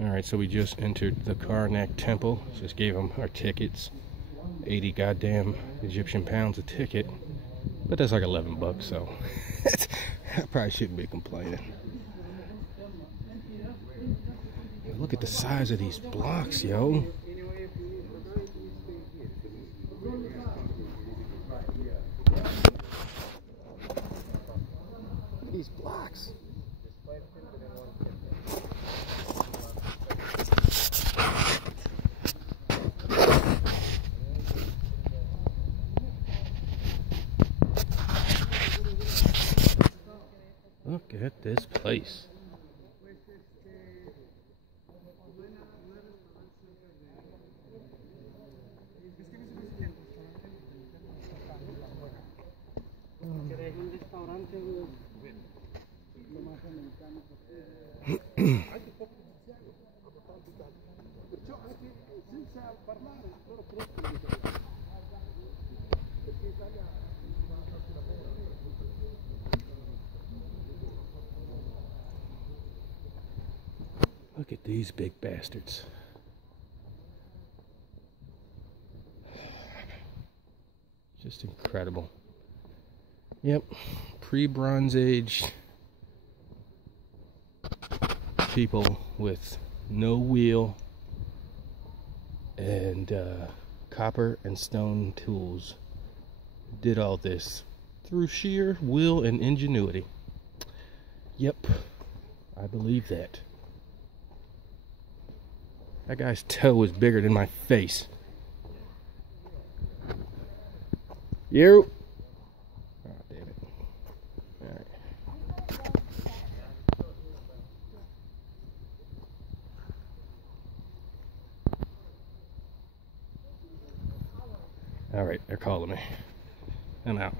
Alright, so we just entered the Karnak Temple. Just gave them our tickets. 80 goddamn Egyptian pounds a ticket. But that's like 11 bucks, so I probably shouldn't be complaining. Look at the size of these blocks, yo. These blocks. Look at this place. Look at these big bastards. Just incredible. Yep, pre-Bronze Age people with no wheel and copper and stone tools did all this through sheer will and ingenuity. Yep, I believe that. That guy's toe is bigger than my face. You. Oh, damn it. All right, they're calling me. I'm out.